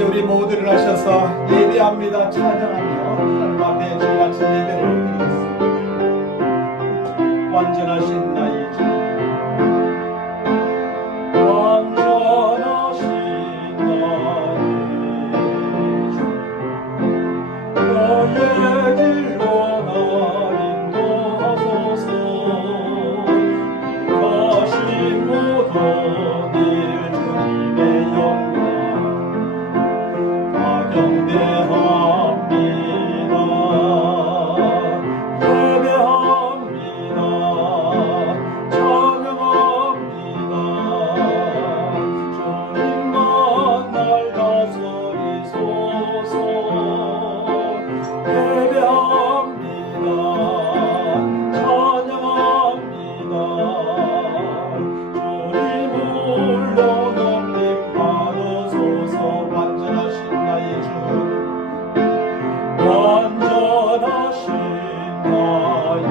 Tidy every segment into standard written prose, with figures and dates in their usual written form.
이제 우리 모두 일어나셔서 예배합니다. 찬양하며 하나님 앞에 주 같은 예배를 드리겠습니다. 완전하신 나의 주, 완전하신 나의 주, 너의 길로 날 인도하소서. 가신 모든 일 주님의 영광 경배합니다. 예배합니다. 찬양합니다. 주님만 날 다스리소서. 예배합니다. 찬양합니다. 주님 홀로 높임 받으소서. 완전하신 나의 주, 완전하신 나의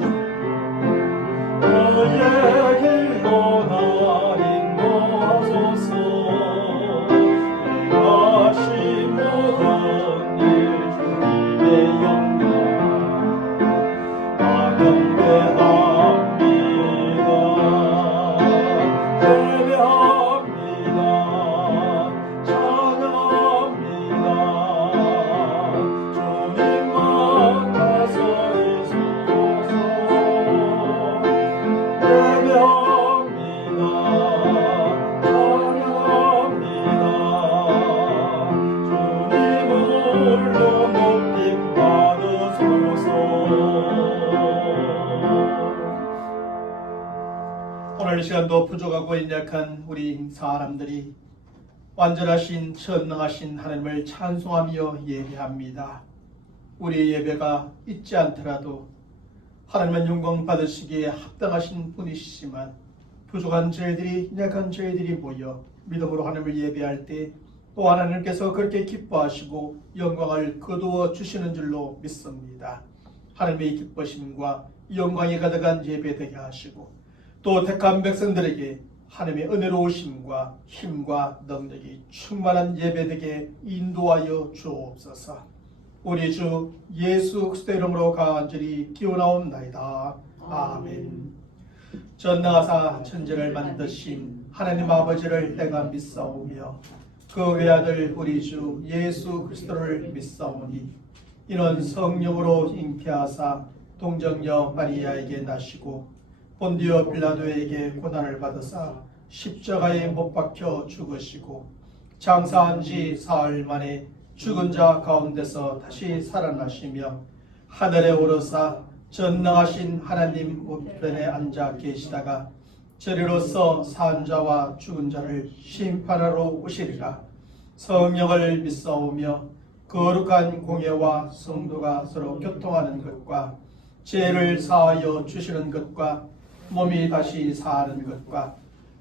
주, 너의 길로 날 인도하소서. 행하신 모든 일 주님의 영광 다 경배합니다. 예배합니다. 찬양합니다. 주님만 다스리소서. 예배합니다. 찬양합니다. 주님 홀로 높임 받으소서. 오늘 이 시간도 부족하고 연약한 우리 사람들이 완전하신 전능하신 하나님을 찬송하며 예배합니다. 우리의 예배가 있지 않더라도 하나님은 영광 받으시기에 합당하신 분이시지만 부족한 저희들이 연약한 저희들이 모여 믿음으로 하나님을 예배할 때 또 하나님께서 그렇게 기뻐하시고 영광을 거두어 주시는 줄로 믿습니다. 하나님의 기뻐심과 영광이 가득한 예배 되게 하시고 또 택한 백성들에게 하나님의 은혜로우심과 힘과 능력이 충만한 예배되게 인도하여 주옵소서. 우리 주 예수 그리스도의 이름으로 간절히 기원하옵나이다. 아멘. 전능하사 천지를 만드신 하나님 아버지를 내가 믿사오며 그 외아들 우리 주 예수 그리스도를 믿사오니 이는 성령으로 잉태하사 동정녀 마리아에게 나시고 본디오 빌라도에게 고난을 받으사 십자가에 못 박혀 죽으시고 장사한 지 사흘 만에 죽은 자 가운데서 다시 살아나시며 하늘에 오르사 전능하신 하나님 우편에 앉아 계시다가 저리로서 산 자와 죽은 자를 심판하러 오시리라. 성령을 믿사오며 거룩한 공예와 성도가 서로 교통하는 것과 죄를 사하여 주시는 것과 몸이 다시 사는 것과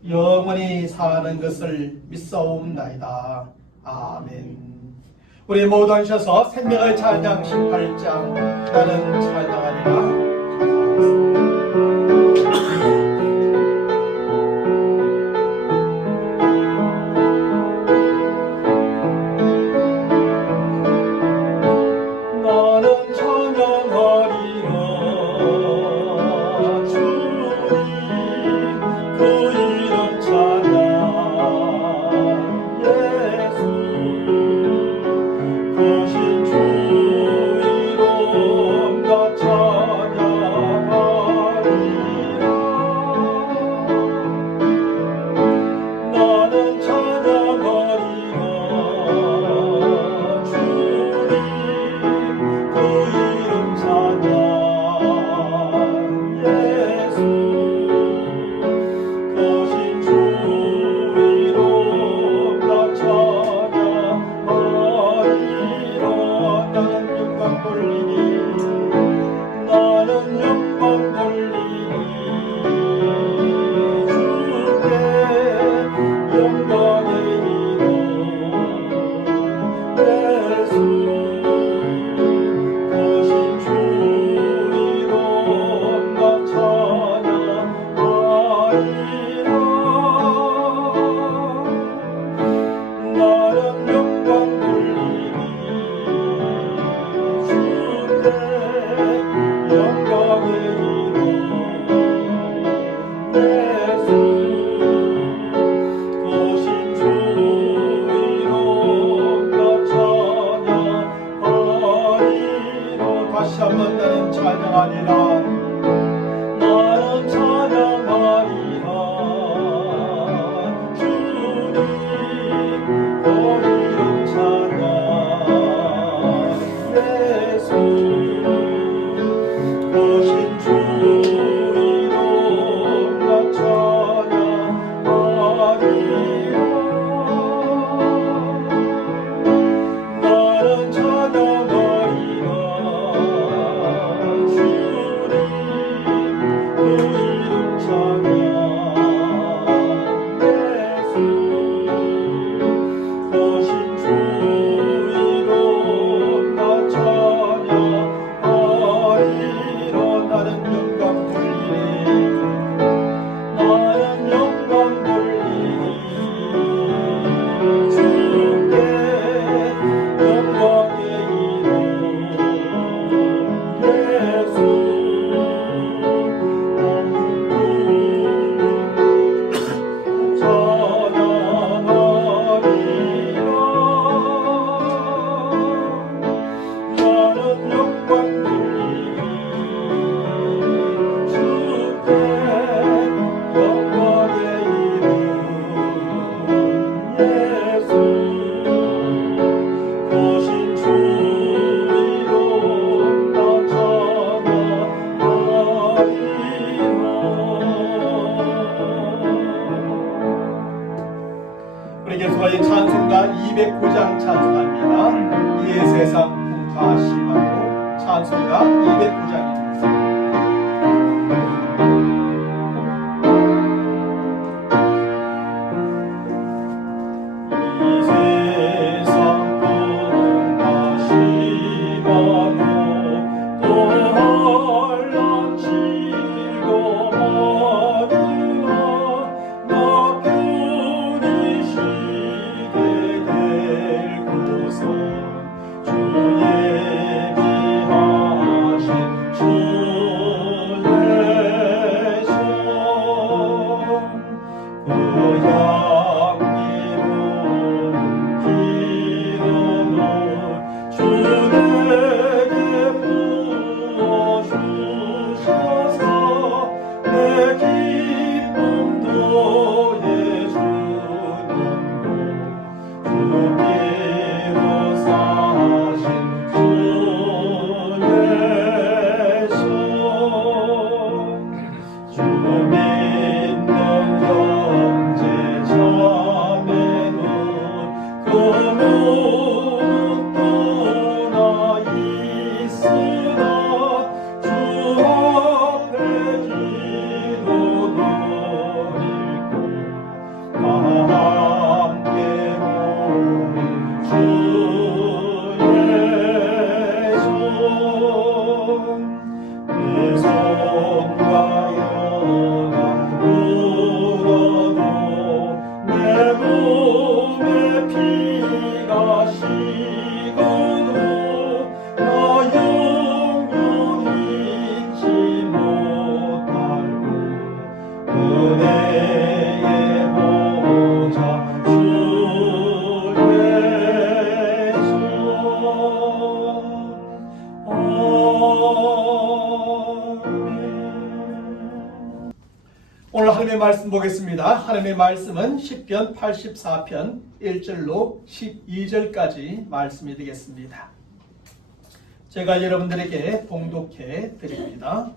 영원히 사는 것을 믿사옵나이다. 아멘. 우리 모두 앉으셔서 생명의 찬양 18장 나는 찬양하리라. 다시 한번 나는 찬양하리라. 나는 찬양하리라. 주님 그 이름 찬양. 예수 오신 주 이름 나 찬양하리라. 나는 찬양하리라. 우리 계속하여 찬송가 209장 찬송합니다. 이의 세상 풍파심하고 찬송가 209장입니다. 오늘 하나님의 말씀 보겠습니다. 하나님의 말씀은 시편 84편 1절로 12절까지 말씀이 되겠습니다. 제가 여러분들에게 봉독해 드립니다.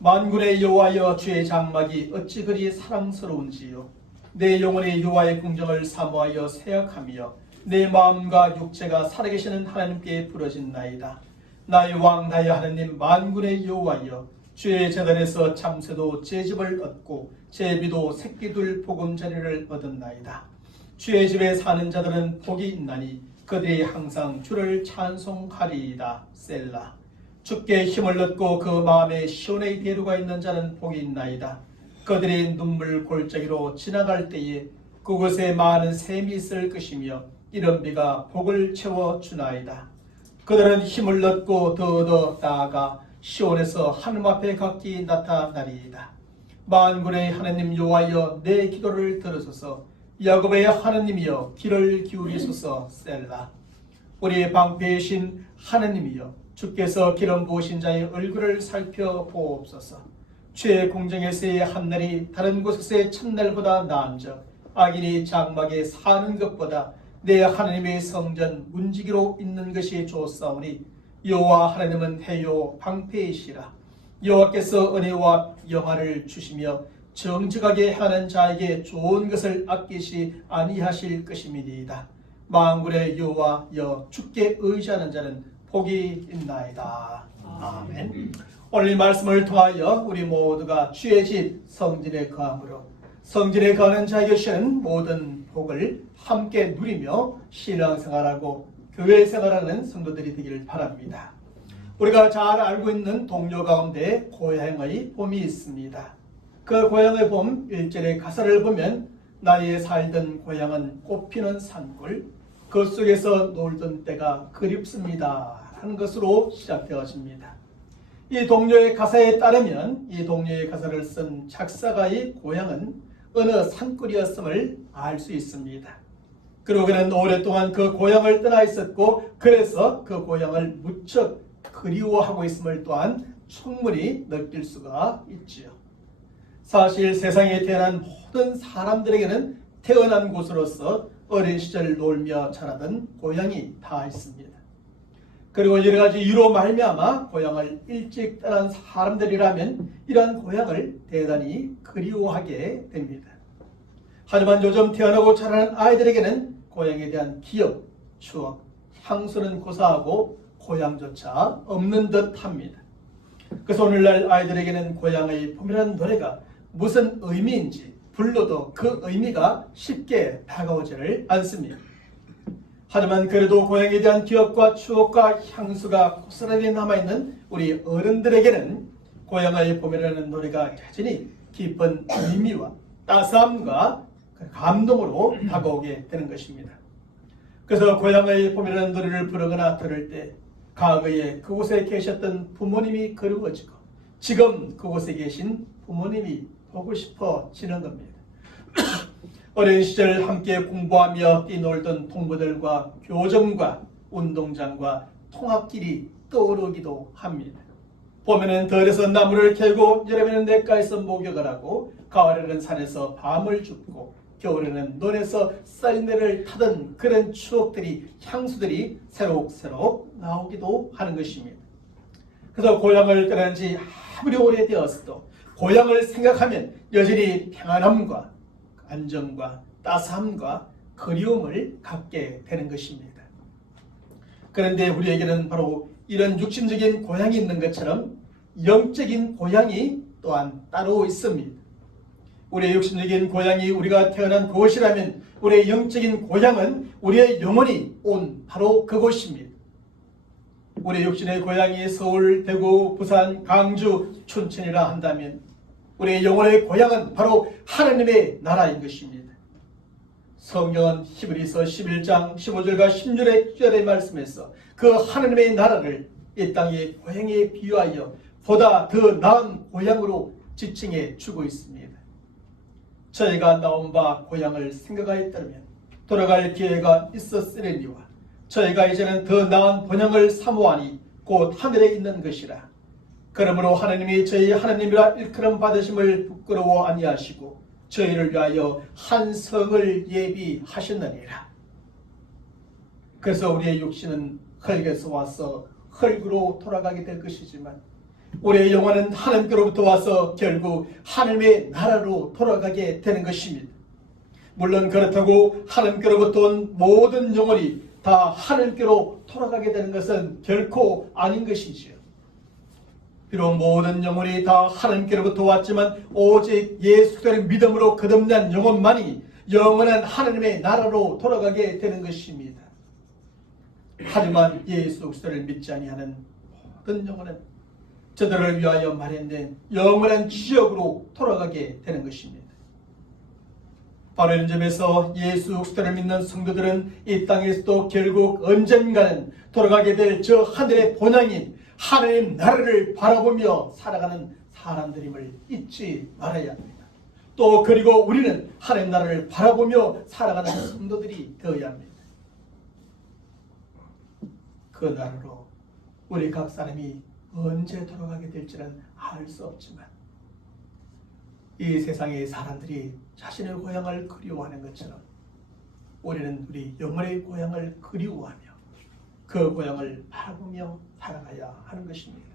만군의 여호와여, 주의 장막이 어찌 그리 사랑스러운지요. 내 영혼의 여호와의 궁정을 사모하여 생각하며 내 마음과 육체가 살아계시는 하나님께 부르짖나이다. 나의 왕 나의 하나님 만군의 여호와여, 주의 제단에서 참새도 제집을 얻고 제비도 새끼둘 보금자리를 얻었나이다. 주의 집에 사는 자들은 복이 있나니 그들이 항상 주를 찬송하리이다. 셀라. 주께 힘을 얻고 그 마음에 시온의 대루가 있는 자는 복이 있나이다. 그들이 눈물 골짜기로 지나갈 때에 그곳에 많은 샘이 있을 것이며 이른 비가 복을 채워주나이다. 그들은 힘을 얻고 더 나아가 시온에서 하늘 앞에 각기 나타나리이다. 만군의 하나님 여호와여 내 기도를 들으소서. 야곱의 하나님이여 귀를 기울이소서. 셀라. 우리의 방패이신 하나님이여 주께서 기름 부으신 자의 얼굴을 살펴보옵소서. 주의 공정에서의 한날이 다른 곳에서의 첫날보다 나은즉 악인이 장막에 사는 것보다 내 하나님의 성전 문지기로 있는 것이 좋사오니 여호와 하나님은 해요 방패이시라. 여호와께서 은혜와 영화를 주시며 정직하게 하는 자에게 좋은 것을 아끼시 아니하실 것임이니이다. 만군의 여호와여 주께 의지하는 자는 복이 있나이다. 아멘. 오늘 이 말씀을 통하여 우리 모두가 주의 집 성전에 거함으로 성전에 거하는 자에게 주시는 모든 복을 함께 누리며 신앙생활하고 교회생활하는 성도들이 되기를 바랍니다. 우리가 잘 알고 있는 동요 가운데 고향의 봄이 있습니다. 그 고향의 봄 1절의 가사를 보면 나의 살던 고향은 꽃피는 산골 그 속에서 놀던 때가 그립습니다 하는 것으로 시작되어집니다. 이 동요의 가사에 따르면 이 동요의 가사를 쓴 작사가의 고향은 어느 산골이었음을 알 수 있습니다. 그리고 그는 오랫동안 그 고향을 떠나 있었고 그래서 그 고향을 무척 그리워하고 있음을 또한 충분히 느낄 수가 있지요. 사실 세상에 태어난 모든 사람들에게는 태어난 곳으로서 어린 시절 놀며 자라던 고향이 다 있습니다. 그리고 여러 가지 이유로 말미암아 고향을 일찍 떠난 사람들이라면 이러한 고향을 대단히 그리워하게 됩니다. 하지만 요즘 태어나고 자라는 아이들에게는 고향에 대한 기억, 추억, 향수는 고사하고 고향조차 없는 듯 합니다. 그래서 오늘날 아이들에게는 고향의 봄이라는 노래가 무슨 의미인지 불러도 그 의미가 쉽게 다가오지를 않습니다. 하지만 그래도 고향에 대한 기억과 추억과 향수가 고스란히 남아있는 우리 어른들에게는 고향의 봄이라는 노래가 여전히 깊은 의미와 따스함과 감동으로 다가오게 되는 것입니다. 그래서 고향의 봄이라는 노래를 부르거나 들을 때 과거에 그곳에 계셨던 부모님이 그리워지고 지금 그곳에 계신 부모님이 보고 싶어지는 겁니다. 어린 시절 함께 공부하며 뛰놀던 동무들과 교정과 운동장과 통학길이 떠오르기도 합니다. 봄에는 덜에서 나무를 캐고 여름에는 냇가에서 목욕을 하고 가을에는 산에서 밤을 줍고 겨울에는 논에서 썰매를 타던 그런 추억들이 향수들이 새록새록 나오기도 하는 것입니다. 그래서 고향을 떠난 지 아무리 오래되었어도 고향을 생각하면 여전히 평안함과 안정과 따스함과 그리움을 갖게 되는 것입니다. 그런데 우리에게는 바로 이런 육신적인 고향이 있는 것처럼 영적인 고향이 또한 따로 있습니다. 우리의 육신적인 고향이 우리가 태어난 그곳이라면 우리의 영적인 고향은 우리의 영혼이 온 바로 그곳입니다. 우리의 육신의 고향이 서울, 대구, 부산, 강주, 춘천이라 한다면 우리의 영혼의 고향은 바로 하나님의 나라인 것입니다. 성경은 히브리서 11장 15절과 16절의 말씀에서 그 하나님의 나라를 이 땅의 고향에 비유하여 보다 더 나은 고향으로 지칭해 주고 있습니다. 저희가 나온 바 고향을 생각하였다면 돌아갈 기회가 있었으려니와 저희가 이제는 더 나은 본향을 사모하니 곧 하늘에 있는 것이라. 그러므로 하나님이 저희 하나님이라 일컬음 받으심을 부끄러워 아니하시고 저희를 위하여 한 성을 예비하셨느니라. 그래서 우리의 육신은 흙에서 와서 흙으로 돌아가게 될 것이지만 우리의 영혼은 하나님께로부터 와서 결국 하나님의 나라로 돌아가게 되는 것입니다. 물론 그렇다고 하나님께로부터 온 모든 영혼이 다 하나님께로 돌아가게 되는 것은 결코 아닌 것이지요. 비록 모든 영혼이 다 하나님께로부터 왔지만 오직 예수 그리스도를 믿음으로 거듭난 영혼만이 영원한 하나님의 나라로 돌아가게 되는 것입니다. 하지만 예수 그리스도를 믿지 아니하는 모든 영혼은 저들을 위하여 마련된 영원한 지역으로 돌아가게 되는 것입니다. 바로 이런 점에서 예수 그리스도를 믿는 성도들은 이 땅에서도 결국 언젠가는 돌아가게 될 저 하늘의 본향인 하나님 나라를 바라보며 살아가는 사람들임을 잊지 말아야 합니다. 또 그리고 우리는 하나님 나라를 바라보며 살아가는 성도들이 되어야 합니다. 그 나라로 우리 각 사람이 언제 돌아가게 될지는 알 수 없지만 이 세상의 사람들이 자신의 고향을 그리워하는 것처럼 우리는 우리 영혼의 고향을 그리워하며 그 고향을 바라보며 살아가야 하는 것입니다.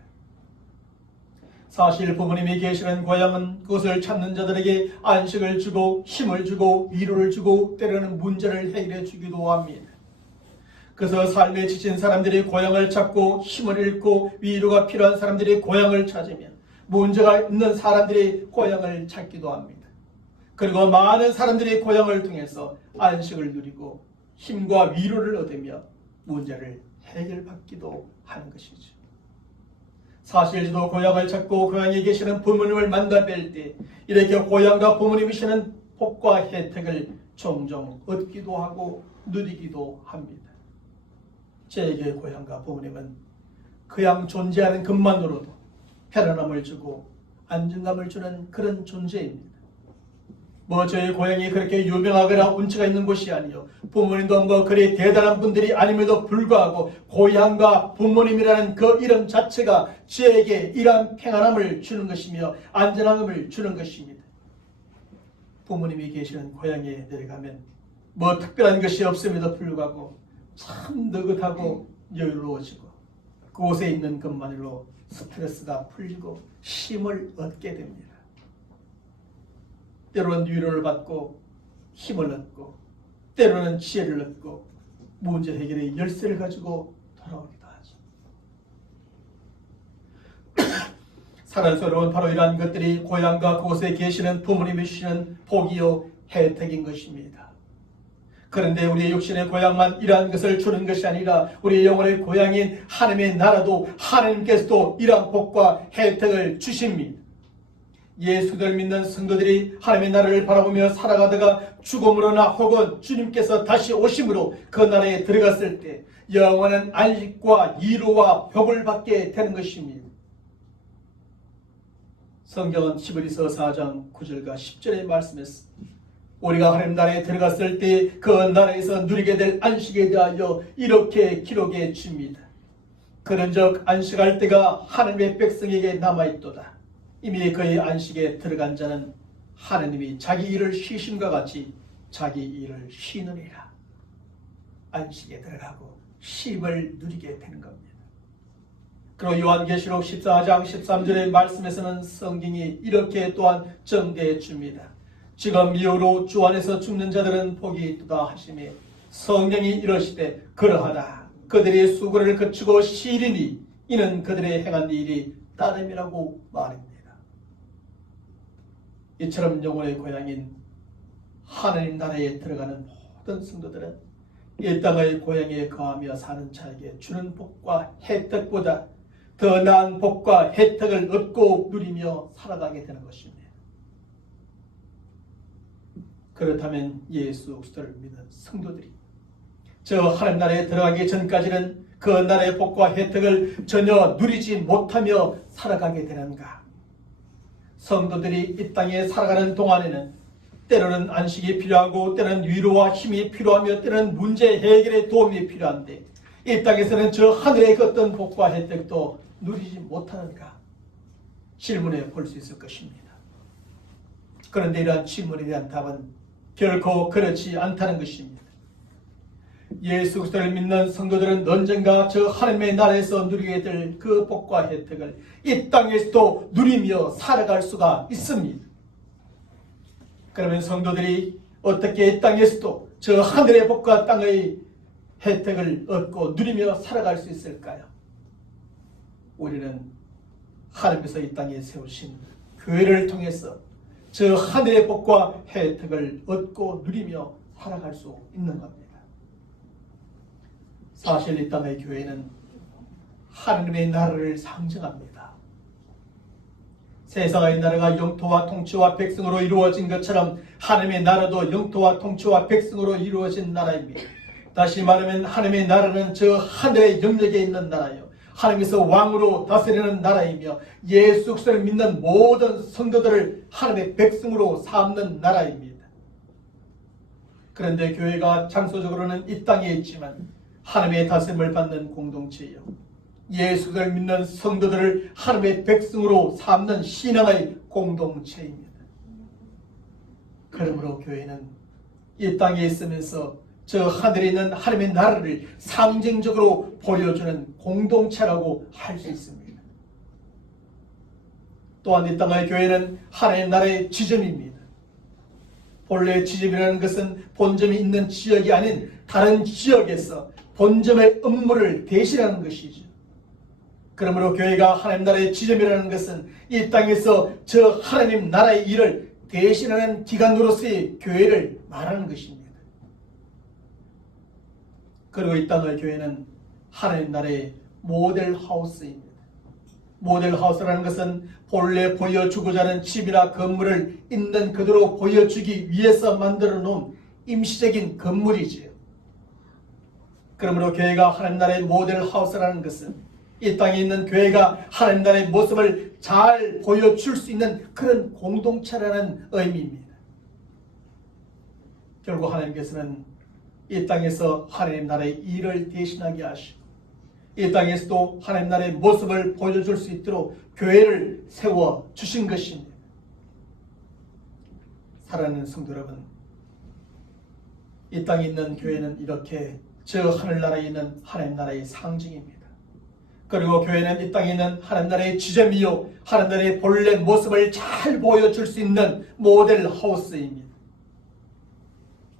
사실 부모님이 계시는 고향은 그것을 찾는 자들에게 안식을 주고 힘을 주고 위로를 주고 때로는 문제를 해결해 주기도 합니다. 그래서 삶에 지친 사람들이 고향을 찾고 힘을 잃고 위로가 필요한 사람들이 고향을 찾으면 문제가 있는 사람들이 고향을 찾기도 합니다. 그리고 많은 사람들이 고향을 통해서 안식을 누리고 힘과 위로를 얻으며 문제를 해결받기도 하는 것이죠. 사실 저도 고향을 찾고 고향에 계시는 부모님을 만나 뵐 때 이렇게 고향과 부모님이시는 복과 혜택을 종종 얻기도 하고 누리기도 합니다. 저에게 고향과 부모님은 그냥 존재하는 것만으로도 편안함을 주고 안정감을 주는 그런 존재입니다. 저희 고향이 그렇게 유명하거나 운치가 있는 곳이 아니요, 부모님도 그리 대단한 분들이 아님에도 불구하고 고향과 부모님이라는 그 이름 자체가 저에게 이러한 평안함을 주는 것이며 안전함을 주는 것입니다. 부모님이 계시는 고향에 내려가면 특별한 것이 없음에도 불구하고 참 느긋하고 여유로워지고 그곳에 있는 것만으로 스트레스가 풀리고 힘을 얻게 됩니다. 때로는 위로를 받고 힘을 얻고 때로는 지혜를 얻고 문제 해결의 열쇠를 가지고 돌아오기도 하죠. 사랑스러운 바로 이러한 것들이 고향과 그곳에 계시는 부모님이 주시는 복이요 혜택인 것입니다. 그런데 우리의 육신의 고향만 이러한 것을 주는 것이 아니라 우리의 영혼의 고향인 하나님의 나라도 하나님께서도 이러한 복과 혜택을 주십니다. 예수를 믿는 성도들이 하나님의 나라를 바라보며 살아가다가 죽음으로나 혹은 주님께서 다시 오심으로 그 나라에 들어갔을 때 영원한 안식과 위로와 복을 받게 되는 것입니다. 성경은 히브리서 4장 9절과 10절의 말씀에서 우리가 하나님 나라에 들어갔을 때 그 나라에서 누리게 될 안식에 대하여 이렇게 기록해 줍니다. 그런즉 안식할 때가 하나님의 백성에게 남아있도다. 이미 그의 안식에 들어간 자는 하나님이 자기 일을 쉬심과 같이 자기 일을 쉬느니라. 안식에 들어가고 쉼을 누리게 되는 겁니다. 그리고 요한계시록 14장 13절의 말씀에서는 성경이 이렇게 또한 정대해 줍니다. 지금 이후로 주 안에서 죽는 자들은 복이 있도다 하시며 성령이 이러시되 그러하다. 그들의 수고를 그치고 쉬리니 이는 그들의 행한 일이 따름이라고 말입니다. 이처럼 영혼의 고향인 하나님 나라에 들어가는 모든 성도들은 이 땅의 고향에 거하며 사는 자에게 주는 복과 혜택보다 더 나은 복과 혜택을 얻고 누리며 살아가게 되는 것입니다. 그렇다면 예수 그리스도를 믿는 성도들이 저 하나님 나라에 들어가기 전까지는 그 나라의 복과 혜택을 전혀 누리지 못하며 살아가게 되는가? 성도들이 이 땅에 살아가는 동안에는 때로는 안식이 필요하고 때로는 위로와 힘이 필요하며 때로는 문제 해결에 도움이 필요한데 이 땅에서는 저 하늘의 어떤 복과 혜택도 누리지 못하는가? 질문해 볼 수 있을 것입니다. 그런데 이러한 질문에 대한 답은 결코 그렇지 않다는 것입니다. 예수 그리스도를 믿는 성도들은 언젠가 저 하나님의 나라에서 누리게 될 그 복과 혜택을 이 땅에서도 누리며 살아갈 수가 있습니다. 그러면 성도들이 어떻게 이 땅에서도 저 하늘의 복과 땅의 혜택을 얻고 누리며 살아갈 수 있을까요? 우리는 하나님께서 이 땅에 세우신 교회를 통해서 저 하늘의 복과 혜택을 얻고 누리며 살아갈 수 있는 겁니다. 사실 이 땅의 교회는 하나님의 나라를 상징합니다. 세상의 나라가 영토와 통치와 백성으로 이루어진 것처럼 하나님의 나라도 영토와 통치와 백성으로 이루어진 나라입니다. 다시 말하면 하나님의 나라는 저 하늘의 영역에 있는 나라요, 하나님께서 왕으로 다스리는 나라이며 예수 그리스도를 믿는 모든 성도들을 하나님의 백성으로 삼는 나라입니다. 그런데 교회가 장소적으로는 이 땅에 있지만 하나님의 다스림을 받는 공동체요, 예수 그리스도를 믿는 성도들을 하나님의 백성으로 삼는 신앙의 공동체입니다. 그러므로 교회는 이 땅에 있으면서 저 하늘에 있는 하나님의 나라를 상징적으로 보여주는 공동체라고 할 수 있습니다. 또한 이 땅의 교회는 하나님의 나라의 지점입니다. 본래 지점이라는 것은 본점이 있는 지역이 아닌 다른 지역에서 본점의 업무를 대신하는 것이죠. 그러므로 교회가 하나님 나라의 지점이라는 것은 이 땅에서 저 하나님 나라의 일을 대신하는 기관으로서의 교회를 말하는 것입니다. 그리고 이 땅의 교회는 하나님 나라의 모델 하우스입니다. 모델 하우스라는 것은 본래 보여주고자 하는 집이나 건물을 있는 그대로 보여주기 위해서 만들어 놓은 임시적인 건물이지요. 그러므로 교회가 하나님 나라의 모델 하우스라는 것은 이 땅에 있는 교회가 하나님 나라의 모습을 잘 보여줄 수 있는 그런 공동체라는 의미입니다. 결국 하나님께서는 이 땅에서 하나님 나라의 일을 대신하게 하시고 이 땅에서도 하나님 나라의 모습을 보여줄 수 있도록 교회를 세워주신 것입니다. 사랑하는 성도 여러분, 이 땅에 있는 교회는 이렇게 저 하늘나라에 있는 하나님 나라의 상징입니다. 그리고 교회는 이 땅에 있는 하나님 나라의 지점이요, 하나님 나라의 본래 모습을 잘 보여줄 수 있는 모델 하우스입니다.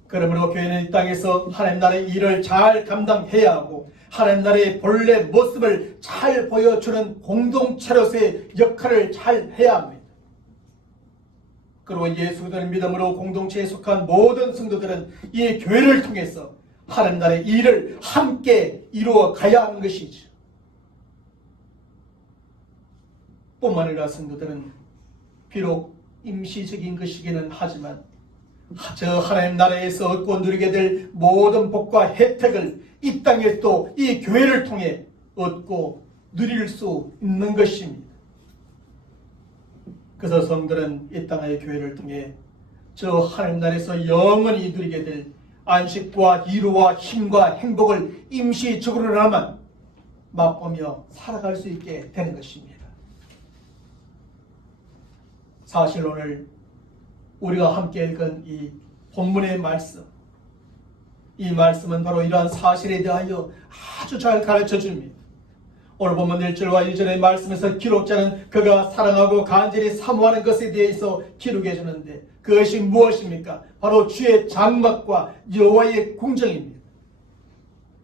그러므로 교회는 이 땅에서 하나님 나라의 일을 잘 감당해야 하고 하나님 나라의 본래 모습을 잘 보여주는 공동체로서의 역할을 잘 해야 합니다. 그리고 예수 그리스도를 믿음으로 공동체에 속한 모든 성도들은 이 교회를 통해서 하나님 나라의 일을 함께 이루어 가야 하는 것이죠. 뿐만 아니라 성도들은 비록 임시적인 것이기는 하지만 저 하나님 나라에서 얻고 누리게 될 모든 복과 혜택을 이 땅에 또 이 교회를 통해 얻고 누릴 수 있는 것입니다. 그래서 성들은 이 땅의 교회를 통해 저 하나님 나라에서 영원히 누리게 될 안식과 이루와 힘과 행복을 임시적으로나마 맛보며 살아갈 수 있게 되는 것입니다. 사실 오늘 우리가 함께 읽은 이 본문의 말씀, 이 말씀은 바로 이러한 사실에 대하여 아주 잘 가르쳐 줍니다. 오늘 본문 1절과 2절의 말씀에서 기록자는 그가 사랑하고 간절히 사모하는 것에 대해서 기록해 주는데 그것이 무엇입니까? 바로 주의 장막과 여호와의 궁정입니다.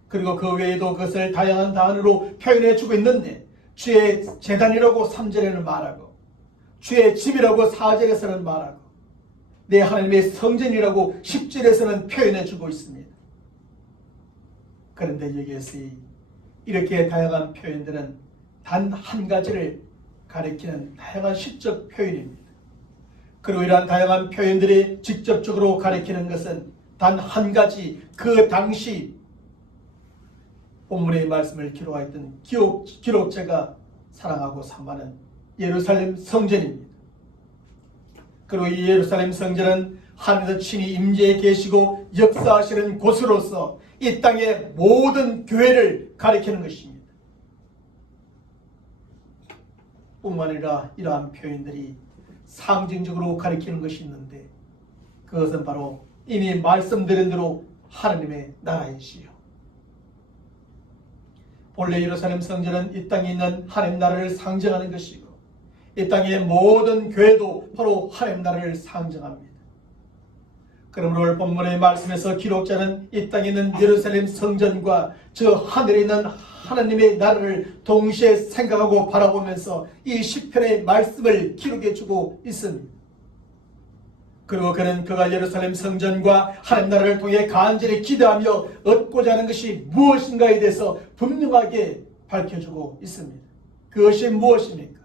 그리고 그 외에도 그것을 다양한 단어로 표현해 주고 있는데 주의 제단이라고 3절에는 말하고 주의 집이라고 4절에서는 말하고 내 하나님의 성전이라고 10절에서는 표현해 주고 있습니다. 그런데 여기에서 이렇게 다양한 표현들은 단 한 가지를 가리키는 다양한 시적 표현입니다. 그리고 이러한 다양한 표현들이 직접적으로 가리키는 것은 단 한 가지, 그 당시 본문의 말씀을 기록하였던 기록자가 사랑하고 사모하는 예루살렘 성전입니다. 그리고 이 예루살렘 성전은 하나님께서 친히 임재해 계시고 역사하시는 곳으로서 이 땅의 모든 교회를 가리키는 것입니다. 뿐만 아니라 이러한 표현들이 상징적으로 가리키는 것이 있는데 그것은 바로 이미 말씀드린 대로 하나님의 나라이지요. 본래 예루살렘 성전은 이 땅에 있는 하나님 나라를 상징하는 것이고 이 땅의 모든 교회도 바로 하나님 나라를 상징합니다. 그러므로 오늘 본문의 말씀에서 기록자는 이 땅에 있는 예루살렘 성전과 저 하늘에 있는 하나님의 나라를 동시에 생각하고 바라보면서 이 시편의 말씀을 기록해주고 있습니다. 그리고 그는 그가 예루살렘 성전과 하나님 나라를 통해 간절히 기대하며 얻고자 하는 것이 무엇인가에 대해서 분명하게 밝혀주고 있습니다. 그것이 무엇입니까?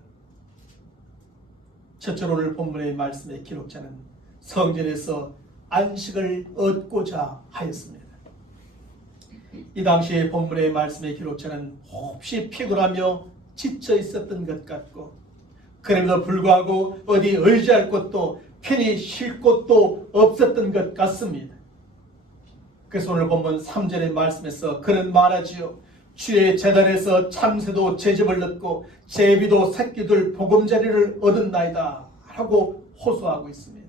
첫째로 오늘 본문의 말씀의 기록자는 성전에서 안식을 얻고자 하였습니다. 이 당시의 본문의 말씀의 기록자는 몹시 피곤하며 지쳐 있었던 것 같고, 그럼에도 불구하고 어디 의지할 곳도 편히 쉴 곳도 없었던 것 같습니다. 그래서 오늘 본문 3절의 말씀에서 그는 말하지요. 주의 제단에서 참새도 제집을 얻고 제비도 새끼들 보금자리를 얻었나이다 라고 호소하고 있습니다.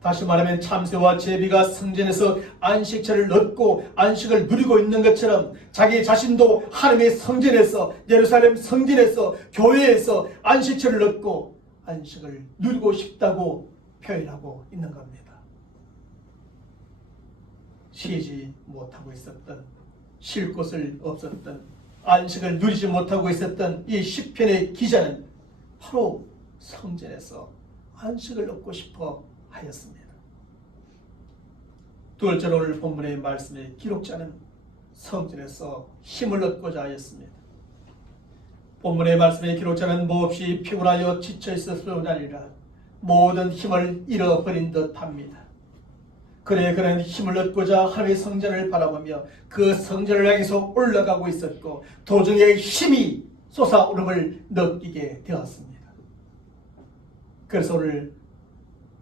다시 말하면 참새와 제비가 성전에서 안식처를 얻고 안식을 누리고 있는 것처럼 자기 자신도 하나님의 성전에서, 예루살렘 성전에서, 교회에서 안식처를 얻고 안식을 누리고 싶다고 표현하고 있는 겁니다. 쉬지 못하고 있었던, 쉴 곳을 없었던, 안식을 누리지 못하고 있었던 이 시편의 기자는 바로 성전에서 안식을 얻고 싶어 하였습니다. 두 번째로 오늘 본문의 말씀의 기록자는 성전에서 힘을 얻고자 하였습니다. 본문의 말씀의 기록자는 몹시 피곤하여 지쳐 있을 뿐 아니라 모든 힘을 잃어버린 듯합니다. 그래 그는 힘을 얻고자 하나님의 성전을 바라보며 그 성전을 향해서 올라가고 있었고 도중에 힘이 솟아오름을 느끼게 되었습니다. 그래서 오늘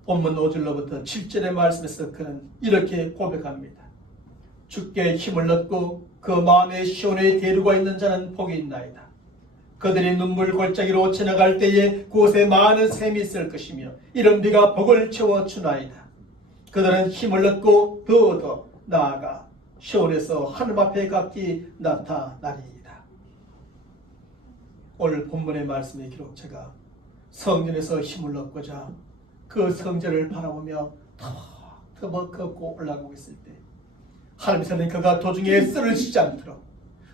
본문 5절로부터 7절의 말씀에서 그는 이렇게 고백합니다. 주께 힘을 얻고 그 마음에 시온에 데리고 있는 자는 복이 있나이다. 그들이 눈물 골짜기로 지나갈 때에 그곳에 많은 샘이 있을 것이며 이런 비가 복을 채워주나이다. 그들은 힘을 얻고 더 나아가 시온에서 하늘 앞에 각기 나타나리이다. 오늘 본문의 말씀의 기록자가 성전에서 힘을 얻고자 그 성전을 바라보며 더 걷고 올라가고 있을 때 하나님께서는 그가 도중에 쓰러지지 않도록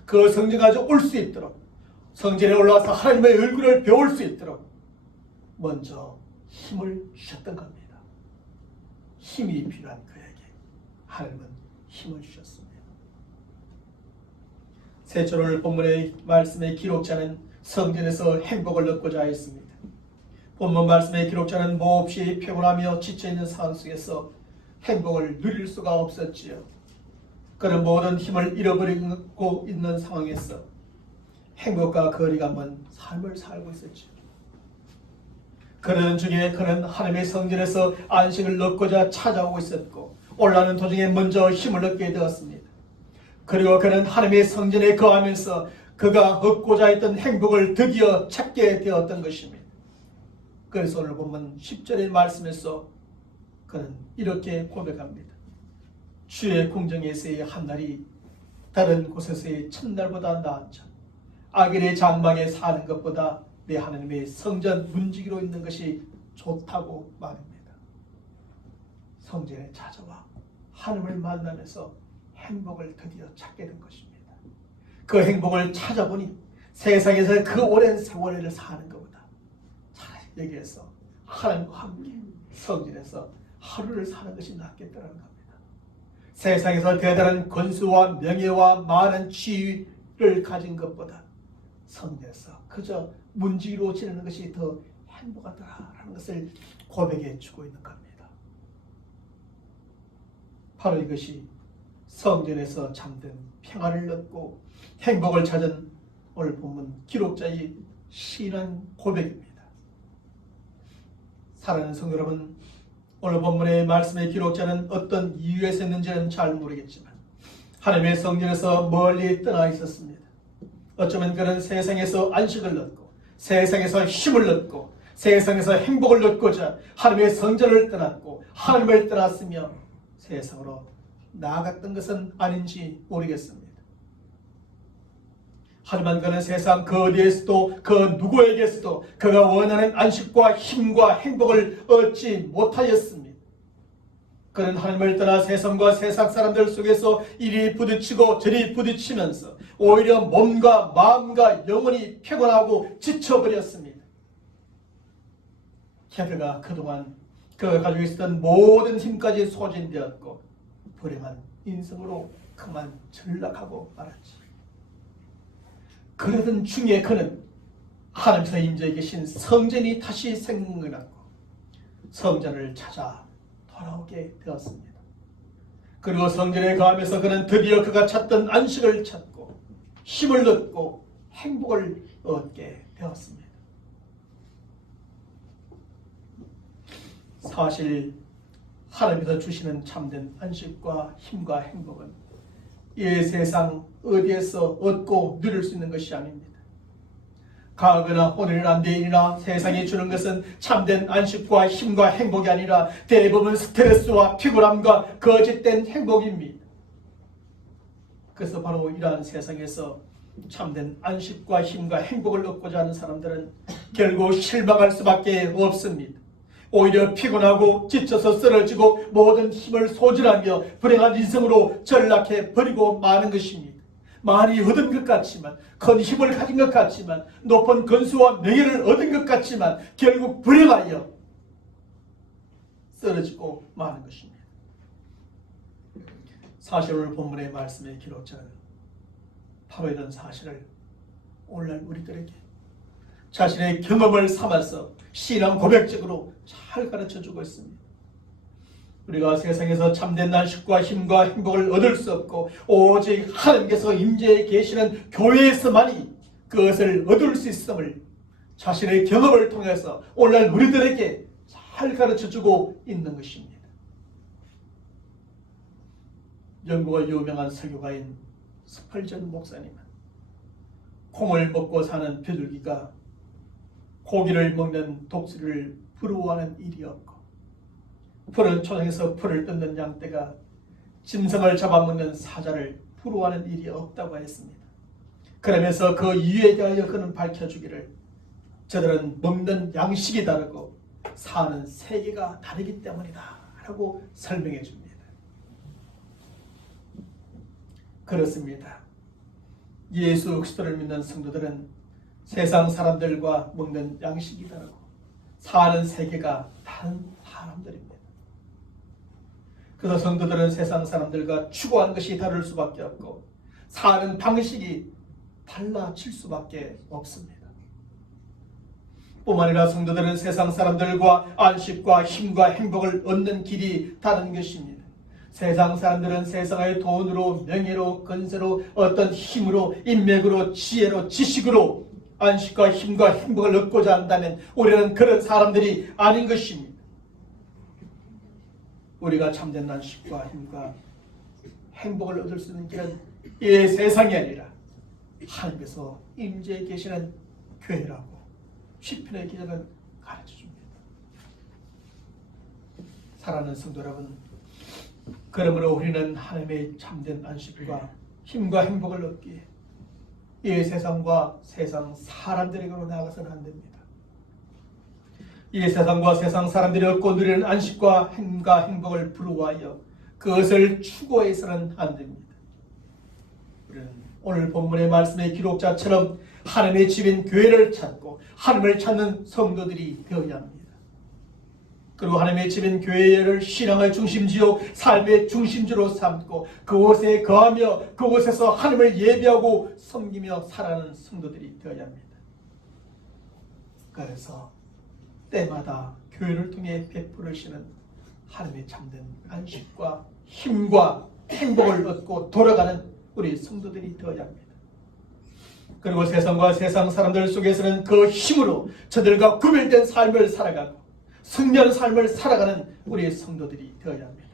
그 성전까지 올 수 있도록 성전에 올라와서 하나님의 얼굴을 배울 수 있도록 먼저 힘을 주셨던 겁니다. 힘이 필요한 그에게 하나님은 힘을 주셨습니다. 셋째로 본문의 말씀의 기록자는 성전에서 행복을 얻고자 했습니다. 본문 말씀의 기록자는 몹시 피곤하며 지쳐있는 상황 속에서 행복을 누릴 수가 없었지요. 그는 모든 힘을 잃어버리고 있는 상황에서 행복과 거리가 먼 삶을 살고 있었지요. 그러는 중에 그는 하나님의 성전에서 안식을 얻고자 찾아오고 있었고 올라가는 도중에 먼저 힘을 얻게 되었습니다. 그리고 그는 하나님의 성전에 거하면서 그가 얻고자 했던 행복을 드디어 찾게 되었던 것입니다. 그래서 오늘 보면 10절의 말씀에서 그는 이렇게 고백합니다. 주의 궁정에서의 한 날이 다른 곳에서의 첫날보다 나았죠. 악인의 장막에 사는 것보다 내 하나님의 성전 문지기로 있는 것이 좋다고 말합니다. 성전에 찾아와 하나님을 만나면서 행복을 드디어 찾게 된 것입니다. 그 행복을 찾아보니 세상에서 그 오랜 세월을 사는 것보다 여기에서 하나님과 함께 성전에서 하루를 사는 것이 낫겠다는 겁니다. 세상에서 대단한 권수와 명예와 많은 지위를 가진 것보다 성전에서 그저 문지기로 지내는 것이 더 행복하더라라는 것을 고백해 주고 있는 겁니다. 바로 이것이 성전에서 참된 평안을 얻고 행복을 찾은 오늘 본문 기록자의 신앙 고백입니다. 사랑하는 성도 여러분, 오늘 본문의 말씀의 기록자는 어떤 이유에서 했는지는 잘 모르겠지만 하나님의 성전에서 멀리 떠나 있었습니다. 어쩌면 그는 세상에서 안식을 얻고 세상에서 힘을 얻고 세상에서 행복을 얻고자 하나님의 성전을 떠났고 하나님을 떠났으며 세상으로 나아갔던 것은 아닌지 모르겠습니다. 하지만 그는 세상 그 어디에서도 그 누구에게서도 그가 원하는 안식과 힘과 행복을 얻지 못하였습니다. 그는 하나님을 떠나 세상과 세상 사람들 속에서 이리 부딪히고 저리 부딪히면서 오히려 몸과 마음과 영혼이 피곤하고 지쳐버렸습니다. 그가 그동안 그가 가지고 있었던 모든 힘까지 소진되었고 불행한 인생으로 그만 전락하고 말았지. 그러던 중에 그는 하나님께서 임재해 계신 성전이 다시 생각나고 성전을 찾아 돌아오게 되었습니다. 그리고 성전에 거하면서 그는 드디어 그가 찾던 안식을 찾고 힘을 얻고 행복을 얻게 되었습니다. 사실 하나님께서 주시는 참된 안식과 힘과 행복은 이 세상 어디에서 얻고 누릴 수 있는 것이 아닙니다. 과거나 오늘이나 내일이나 세상이 주는 것은 참된 안식과 힘과 행복이 아니라 대부분 스트레스와 피곤함과 거짓된 행복입니다. 그래서 바로 이러한 세상에서 참된 안식과 힘과 행복을 얻고자 하는 사람들은 결국 실망할 수밖에 없습니다. 오히려 피곤하고 지쳐서 쓰러지고 모든 힘을 소진하며 불행한 인생으로 전락해 버리고 마는 것입니다. 많이 얻은 것 같지만, 큰 힘을 가진 것 같지만, 높은 건수와 명예를 얻은 것 같지만 결국 불행하여 쓰러지고 마는 것입니다. 사실 오늘 본문의 말씀의 기록자는 바로 이런 사실을 오늘날 우리들에게 자신의 경험을 삼아서 신앙 고백적으로 잘 가르쳐주고 있습니다. 우리가 세상에서 참된 안식과 힘과 행복을 얻을 수 없고 오직 하나님께서 임재해 계시는 교회에서만이 그것을 얻을 수 있음을 자신의 경험을 통해서 오늘날 우리들에게 잘 가르쳐주고 있는 것입니다. 영국의 유명한 설교가인 스펄전 목사님은 콩을 먹고 사는 비둘기가 고기를 먹는 독수리를 부러워하는 일이 없고 푸른 초장에서 풀을 뜯는 양떼가 짐승을 잡아먹는 사자를 부러워하는 일이 없다고 했습니다. 그러면서 그 이유에 대하여 그는 밝혀주기를 저들은 먹는 양식이 다르고 사는 세계가 다르기 때문이다 라고 설명해 줍니다. 그렇습니다. 예수 그리스도를 믿는 성도들은 세상 사람들과 먹는 양식이 다르고 사는 세계가 다른 사람들입니다. 그래서 성도들은 세상 사람들과 추구하는 것이 다를 수밖에 없고 사는 방식이 달라질 수밖에 없습니다. 뿐만 아니라 성도들은 세상 사람들과 안식과 힘과 행복을 얻는 길이 다른 것입니다. 세상 사람들은 세상의 돈으로, 명예로, 건세로, 어떤 힘으로, 인맥으로, 지혜로, 지식으로 안식과 힘과 행복을 얻고자 한다면 우리는 그런 사람들이 아닌 것입니다. 우리가 참된 안식과 힘과 행복을 얻을 수 있는 길은 이 세상이 아니라 하나님께서 임재해 계시는 교회라고 시편의 기자는 가르쳐줍니다. 사랑하는 성도 여러분, 그러므로 우리는 하나님의 참된 안식과 힘과 행복을 얻기에 이 세상과 세상 사람들에게로 나아가서는 안 됩니다. 이 세상과 세상 사람들이 얻고 누리는 안식과 힘과 행복을 부러워하여 그것을 추구해서는 안 됩니다. 우리는 오늘 본문의 말씀의 기록자처럼 하나님의 집인 교회를 찾고 하나님을 찾는 성도들이 되어야 합니다. 그리고 하나님의 집인 교회를 신앙의 중심지요 삶의 중심지로 삼고 그곳에 거하며 그곳에서 하나님을 예배하고 섬기며 살아가는 성도들이 되어야 합니다. 그래서 때마다 교회를 통해 베풀으시는 하나님의 참된 안식과 힘과 행복을 얻고 돌아가는 우리 성도들이 되어야 합니다. 그리고 세상과 세상 사람들 속에서는 그 힘으로 저들과 구별된 삶을 살아가고 승리하는 삶을 살아가는 우리 성도들이 되어야 합니다.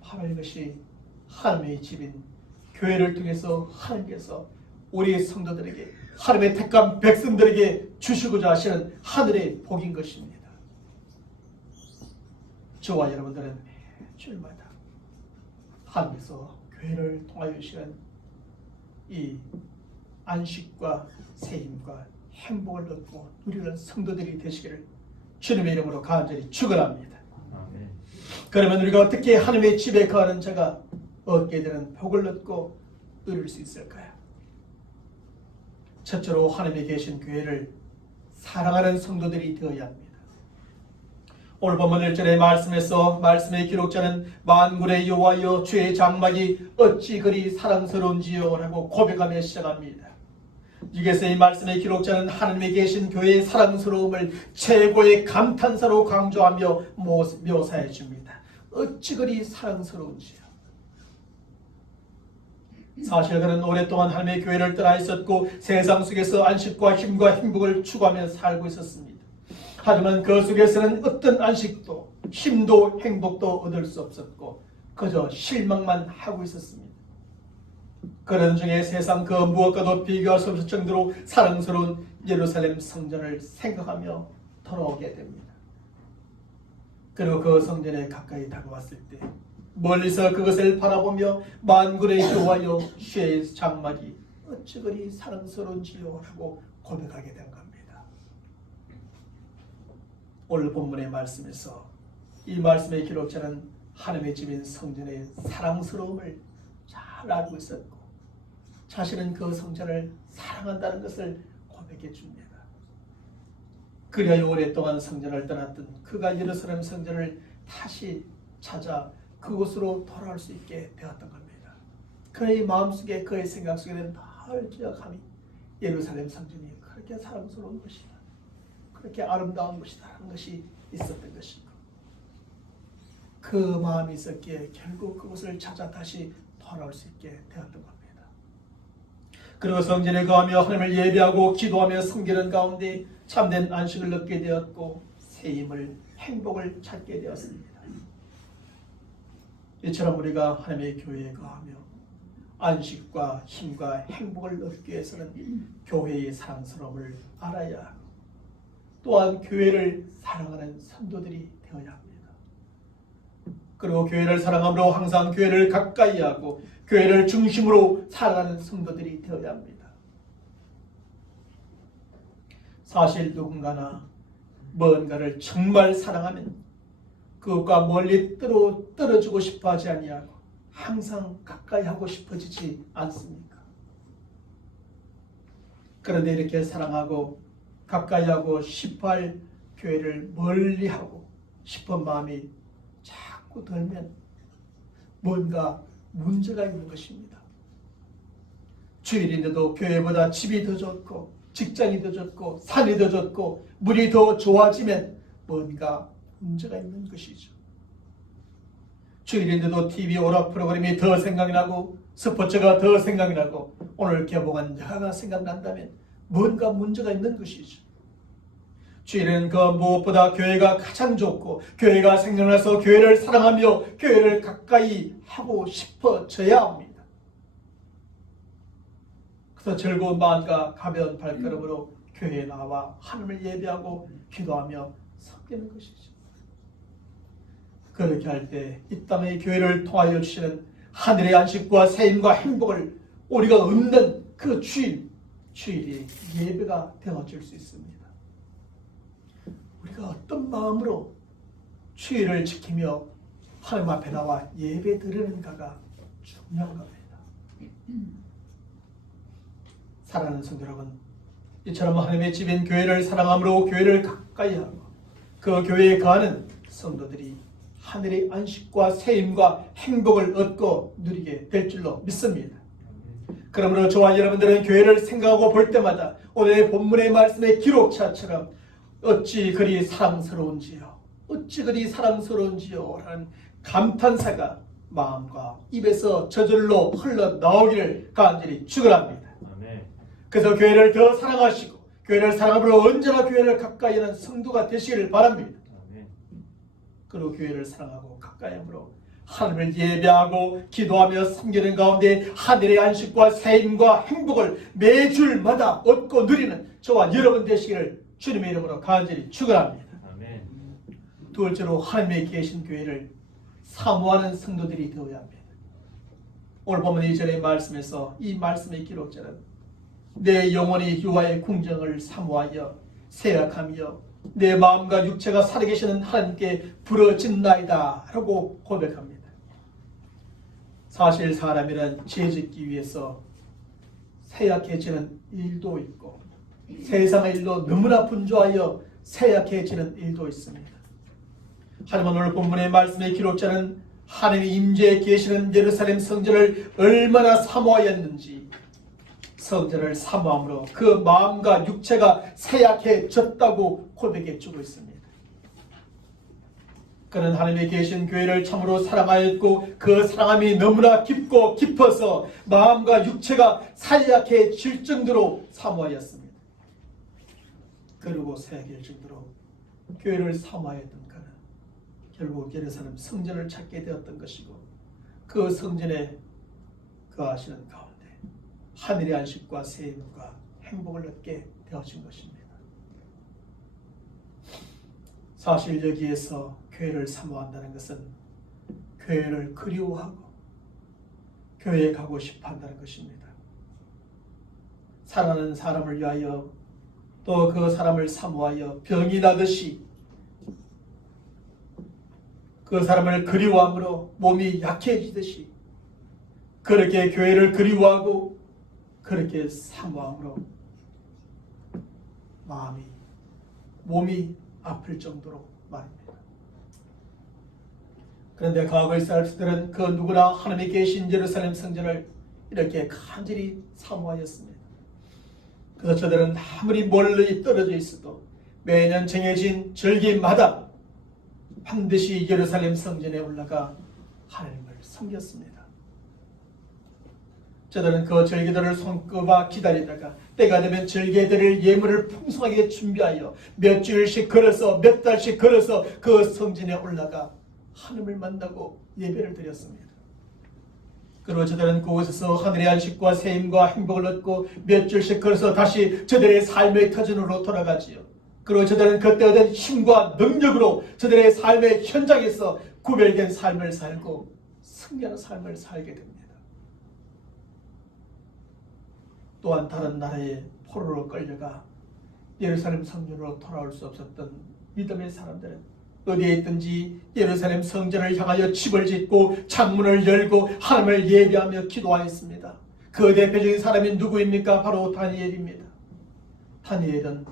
바로 이것이 하나님의 집인 교회를 통해서 하나님께서 우리 성도들에게 하나님의 택한 백성들에게 주시고자 하시는 하늘의 복인 것입니다. 저와 여러분들은 주일마다 하나님께서 교회를 통하여 주시는 이 안식과 세임과 행복을 얻고 누리는 성도들이 되시기를 주님의 이름으로 간절히 축원합니다. 그러면 우리가 어떻게 하나님의 집에 거하는 자가 얻게 되는 복을 얻고 누릴 수 있을까요? 첫째로 하나님이 계신 교회를 사랑하는 성도들이 되어야 합니다. 오늘 본문 1절의 말씀에서 말씀의 기록자는 만군의 여호와여 주의 장막이 어찌 그리 사랑스러운지요 라고 고백하며 시작합니다. 여기서 이 말씀의 기록자는 하나님이 계신 교회의 사랑스러움을 최고의 감탄사로 강조하며 묘사해 줍니다. 어찌 그리 사랑스러운지요. 사실 그는 오랫동안 하나님의 교회를 떠나 있었고 세상 속에서 안식과 힘과 행복을 추구하며 살고 있었습니다. 하지만 그 속에서는 어떤 안식도 힘도 행복도 얻을 수 없었고 그저 실망만 하고 있었습니다. 그런 중에 세상 그 무엇과도 비교할 수 없을 정도로 사랑스러운 예루살렘 성전을 생각하며 돌아오게 됩니다. 그리고 그 성전에 가까이 다가왔을 때 멀리서 그것을 바라보며 만군의 여호와여 쉐의 장막이 어찌 그리 사랑스러운지요 라고 고백하게 된 겁니다. 오늘 본문의 말씀에서 이 말씀의 기록자는 하나님의 집인 성전의 사랑스러움을 잘 알고 있었고 자신은 그 성전을 사랑한다는 것을 고백해 줍니다. 그리하여 오랫동안 성전을 떠났던 그가 예루살렘 성전을 다시 찾아 그곳으로 돌아올 수 있게 되었던 겁니다. 그의 마음속에 그의 생각 속에는 늘 기억함이 예루살렘 성전이 그렇게 사랑스러운 것이다, 그렇게 아름다운 것이다 하는 것이 있었던 것이고 그 마음이 있었기에 결국 그곳을 찾아 다시 돌아올 수 있게 되었던 겁니다. 그리고 성전에 가며 하나님을 예배하고 기도하며 섬기는 가운데 참된 안식을 얻게 되었고 새 힘을 행복을 찾게 되었습니다. 이처럼 우리가 하나님의 교회에 가하며 안식과 힘과 행복을 얻기 위해서는 교회의 사랑스러움을 알아야 하고 또한 교회를 사랑하는 성도들이 되어야 합니다. 그리고 교회를 사랑함으로 항상 교회를 가까이 하고 교회를 중심으로 살아가는 성도들이 되어야 합니다. 사실 누군가나 뭔가를 정말 사랑하면 그것과 멀리 떨어지고 싶어 하지 아니하고 항상 가까이 하고 싶어지지 않습니까? 그런데 이렇게 사랑하고 가까이 하고 싶어 할 교회를 멀리 하고 싶은 마음이 자꾸 들면 뭔가 문제가 있는 것입니다. 주일인데도 교회보다 집이 더 좋고 직장이 더 좋고 산이 더 좋고 물이 더 좋아지면 뭔가 문제가 있는 것이죠. 주일인데도 TV 오락 프로그램이 더 생각이 나고 스포츠가 더 생각이 나고 오늘 개봉한 영화가 생각난다면 뭔가 문제가 있는 것이죠. 주일은 그 무엇보다 교회가 가장 좋고 교회가 생각나서 교회를 사랑하며 교회를 가까이 하고 싶어져야 합니다. 그래서 즐거운 마음과 가벼운 발걸음으로 교회에 나와 하나님을 예배하고 기도하며 섬기는 것이죠. 그렇게 할 때 이 땅의 교회를 통하여 주시는 하늘의 안식과 세임과 행복을 우리가 얻는 그 주일이 예배가 되어줄 수 있습니다. 우리가 어떤 마음으로 주일을 지키며 하나님 앞에 나와 예배 드리는가가 중요한 겁니다. 사랑하는 성도 여러분, 이처럼 하나님의 집인 교회를 사랑함으로 교회를 가까이 하고 그 교회에 거하는 성도들이 하늘의 안식과 세임과 행복을 얻고 누리게 될 줄로 믿습니다. 그러므로 저와 여러분들은 교회를 생각하고 볼 때마다 오늘의 본문의 말씀의 기록자처럼 어찌 그리 사랑스러운지요, 어찌 그리 사랑스러운지요 라는 감탄사가 마음과 입에서 저절로 흘러나오기를 간절히 축원합니다. 그래서 교회를 더 사랑하시고 교회를 사랑함으로 언제나 교회를 가까이 하는 성도가 되시기를 바랍니다. 그리고 교회를 사랑하고 가까이 함으로 하나님을 예배하고 기도하며 섬기는 가운데 하늘의 안식과 세임과 행복을 매줄마다 얻고 누리는 저와 여러분 되시기를 주님의 이름으로 간절히 축원합니다. 두 번째로 하나님의 계신 교회를 사모하는 성도들이 되어야 합니다. 오늘 보면 2절의 말씀에서 이 말씀의 기록자는 내 영혼이 여호와의 궁정을 사모하여 생각하며 내 마음과 육체가 살아계시는 하나님께 부러진나이다 라고 고백합니다. 사실 사람이란 죄짓기 위해서 세약해지는 일도 있고 세상의 일로 너무나 분주하여 세약해지는 일도 있습니다. 하지만 오늘 본문의 말씀의 기록자는 하나님의 임재에 계시는 예루살렘 성전을 얼마나 사모하였는지 성전을 사모함으로 그 마음과 육체가 세약해졌다고 고백해 주고 있습니다. 그는 하나님이 계신 교회를 참으로 사랑하였고 그 사랑함이 너무나 깊고 깊어서 마음과 육체가 사약해질 정도로 사모하였습니다. 그리고 새길 정도로 교회를 사모하였던 그는 결국 예루살렘 성전을 찾게 되었던 것이고 그 성전에 거하시는 가운데 하늘의 안식과 세임과 행복을 얻게 되어진 것입니다. 사실 여기에서 교회를 사모한다는 것은 교회를 그리워하고 교회에 가고 싶어 한다는 것입니다. 사랑하는 사람을 위하여 또 그 사람을 사모하여 병이 나듯이 그 사람을 그리워함으로 몸이 약해지듯이 그렇게 교회를 그리워하고 그렇게 사모함으로 몸이 아플 정도로 말입니다. 그런데 과거 이스라엘들은 그 누구나 하나님이 계신 예루살렘 성전을 이렇게 간절히 사모하였습니다. 그래서 저들은 아무리 멀리 떨어져 있어도 매년 정해진 절기마다 반드시 예루살렘 성전에 올라가 하나님을 섬겼습니다. 저들은 그 절기들을 손꼽아 기다리다가 때가 되면 절기들을 예물을 풍성하게 준비하여 몇 주일씩 걸어서 몇 달씩 걸어서 그 성전에 올라가 하나님을 만나고 예배를 드렸습니다. 그리고 저들은 그곳에서 하늘의 안식과 세임과 행복을 얻고 몇 주일씩 걸어서 다시 저들의 삶의 터전으로 돌아가지요. 그리고 저들은 그때 얻은 힘과 능력으로 저들의 삶의 현장에서 구별된 삶을 살고 승리하는 삶을 살게 됩니다. 또한 다른 나라의 포로로 끌려가 예루살렘 성전으로 돌아올 수 없었던 믿음의 사람들은 어디에 있든지 예루살렘 성전을 향하여 집을 짓고 창문을 열고 하나님을 예배하며 기도하였습니다. 그 대표적인 사람이 누구입니까? 바로 다니엘입니다. 다니엘은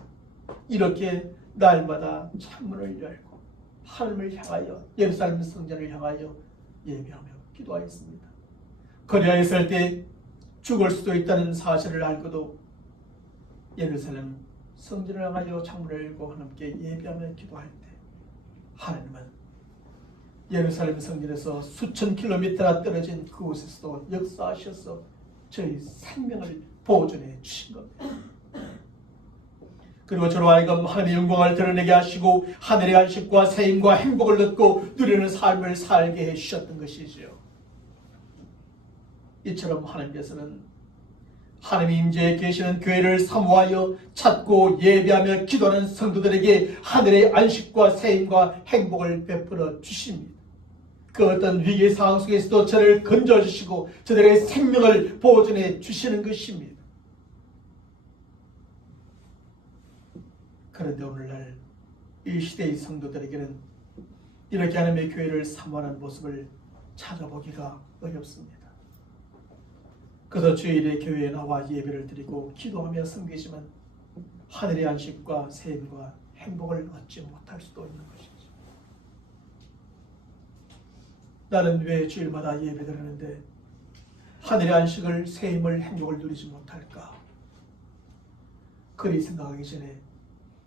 이렇게 날마다 창문을 열고 하나님을 향하여 예루살렘 성전을 향하여 예배하며 기도하였습니다. 거리에 있을 때 죽을 수도 있다는 사실을 알고도 예루살렘 성전을 향하여 창문을 열고 하나님께 예배하며 기도할 때 하나님은 예루살렘 성전에서 수천 킬로미터나 떨어진 그곳에서도 역사하셔서 저희 생명을 보존해 주신 겁니다. 그리고 저로 하여금 하나님의 영광을 드러내게 하시고 하늘의 안식과 세임과 행복을 얻고 누리는 삶을 살게 해주셨던 것이지요. 이처럼 하나님께서는 하나님의 임재에 계시는 교회를 사모하여 찾고 예배하며 기도하는 성도들에게 하늘의 안식과 세임과 행복을 베풀어 주십니다. 그 어떤 위기 상황 속에서도 저를 건져주시고 저들의 생명을 보존해 주시는 것입니다. 그런데 오늘날 이 시대의 성도들에게는 이렇게 하나님의 교회를 사모하는 모습을 찾아보기가 어렵습니다. 그래서 주일에 교회에 나와 예배를 드리고 기도하며 섬기지만 하늘의 안식과 세임과 행복을 얻지 못할 수도 있는 것이죠. 나는 왜 주일마다 예배 드리는데 하늘의 안식을, 세임을, 행복을 누리지 못할까? 그리 생각하기 전에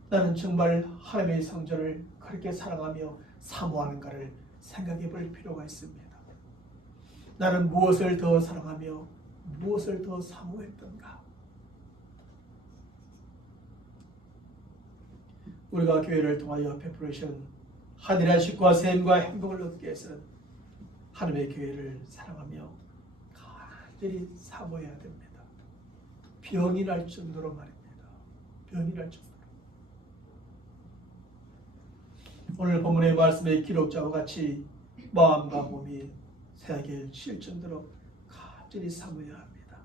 나는 정말 하나님의 성전을 그렇게 사랑하며 사모하는가를 생각해 볼 필요가 있습니다. 나는 무엇을 더 사랑하며 무엇을 더 사모했던가? 우리가 교회를 통하여 베풀으신 하늘의 안식과 세임과 행복을 얻기 위해서는 하나님의 교회를 사랑하며 간절히 사모해야 됩니다. 병이 날 정도로 말입니다. 병이 날 정도로. 오늘 본문의 말씀의 기록자와 같이 마음과 몸이 새길 정도로 간절히 사모해야 합니다.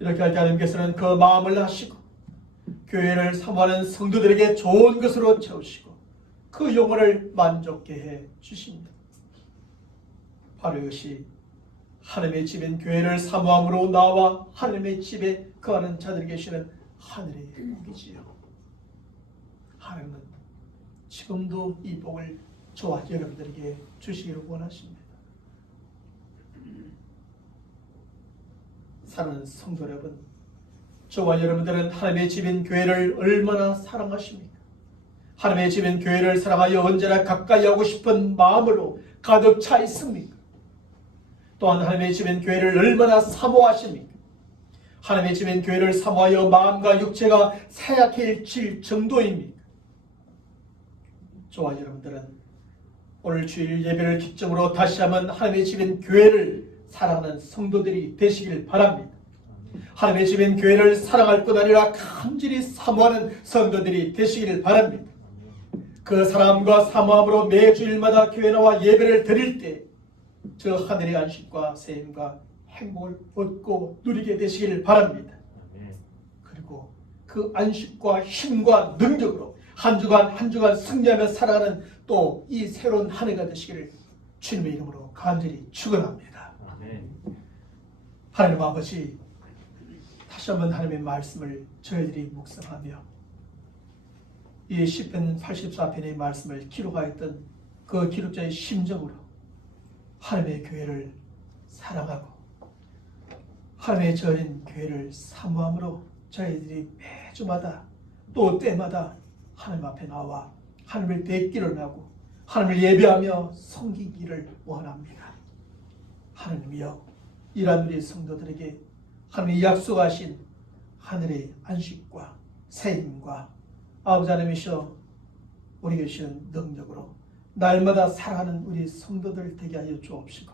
이렇게 할 때 하나님께서는 그 마음을 하시고 교회를 사모하는 성도들에게 좋은 것으로 채우시고 그 영혼을 만족케 해 주십니다. 바로 이것이 하나님의 집인 교회를 사모함으로 나와 하나님의 집에 거하는 자들이 계시는 하늘의 복이지요. 하나님은 지금도 이 복을 저와 여러분들에게 주시기를 원하십니다. 사랑하는 성도 여러분, 저와 여러분들은 하나님의 집인 교회를 얼마나 사랑하십니까? 하나님의 집인 교회를 사랑하여 언제나 가까이 하고 싶은 마음으로 가득 차 있습니까? 또한 하나님의 집인 교회를 얼마나 사모하십니까? 하나님의 집인 교회를 사모하여 마음과 육체가 사약해질 정도입니까? 저와 여러분들은 오늘 주일 예배를 기점으로 다시 한번 하나님의 집인 교회를 사랑하는 성도들이 되시길 바랍니다. 하나님의 집인 교회를 사랑할 뿐 아니라 간절히 사모하는 성도들이 되시길 바랍니다. 그 사랑과 사모함으로 매주일마다 교회 나와 예배를 드릴 때 저 하늘의 안식과 세임과 행복을 얻고 누리게 되시길 바랍니다. 그리고 그 안식과 힘과 능력으로 한 주간 한 주간 승리하며 살아가는 또 이 새로운 한 해가 되시기를 주님의 이름으로 간절히 축원합니다. 하나님 아버지, 다시 한번 하나님의 말씀을 저희들이 묵상하며 이 시편 84편의 말씀을 기록하였던 그 기록자의 심정으로 하나님의 교회를 사랑하고 하나님의 저린 교회를 사모함으로 저희들이 매주마다 또 때마다 하나님 앞에 나와 하나님을 뵙기를 하고 하나님을 예배하며 섬기기를 원합니다. 하나님이여, 이러한 우리 성도들에게 하나님이 약속하신 하늘의 안식과 새힘과 아버지 하나님이시여 우리에게 주신 능력으로 날마다 살아가는 우리 성도들 되게 하여 주옵시고,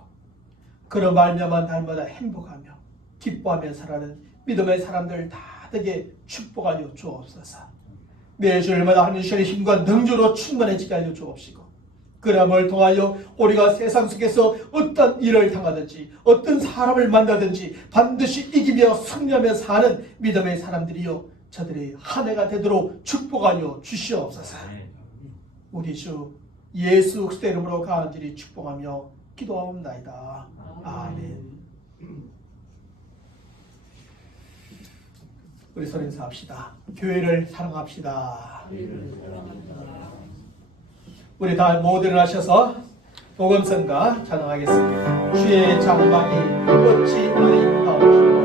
그런 말미암아 날마다 행복하며 기뻐하며 살아가는 믿음의 사람들 다 되게 축복하여 주옵소서. 매주일마다 하나님 주시는 힘과 능력으로 충만해지게 하여 주옵시고, 그럼을 통하여 우리가 세상 속에서 어떤 일을 당하든지 어떤 사람을 만나든지 반드시 이기며 승리하며 사는 믿음의 사람들이요 저들의 한 해가 되도록 축복하여 주시옵소서. 우리 주 예수 그리스도의 이름으로 간절히 축복하며 기도하옵나이다. 아멘. 우리 서로 인사합시다. 교회를 사랑합시다. 우리 다 모두 일어나셔서 복음성가 찬양하겠습니다. 주의 장막이 어찌 아리따우시고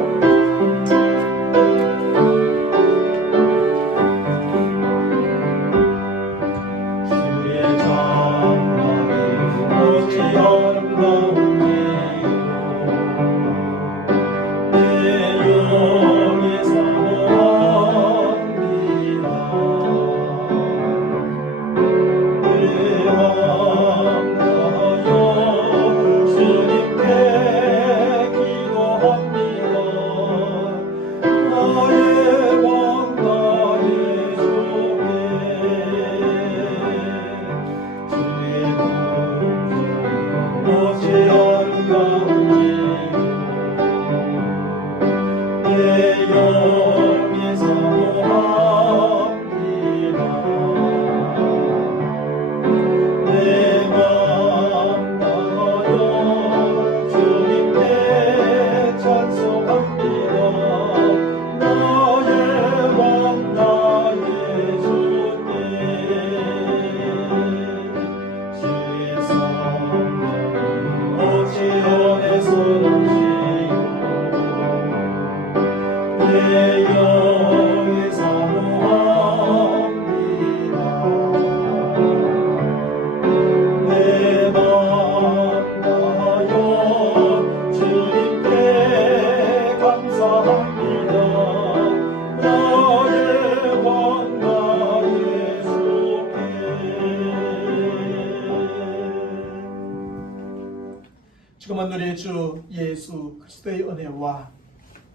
지금은 우리 주 예수 그리스도의 은혜와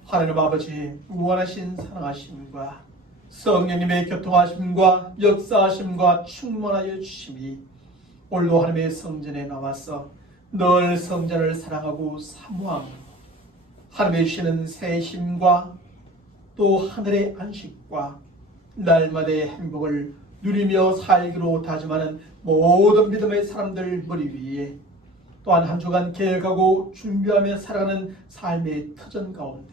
하나님 아버지의 무한하신 사랑하심과 성령님의 교통하심과 역사하심과 충만하여 주심이 오늘도 하나님의 성전에 나와서 늘 성전을 사랑하고 사모하고 하나님의 주시는 새 힘과 또 하늘의 안식과 날마다의 행복을 누리며 살기로 다짐하는 모든 믿음의 사람들 머리 위에 또한 한 주간 계획하고 준비하며 살아가는 삶의 터전 가운데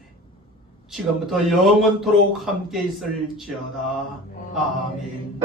지금부터 영원토록 함께 있을지어다. 아멘.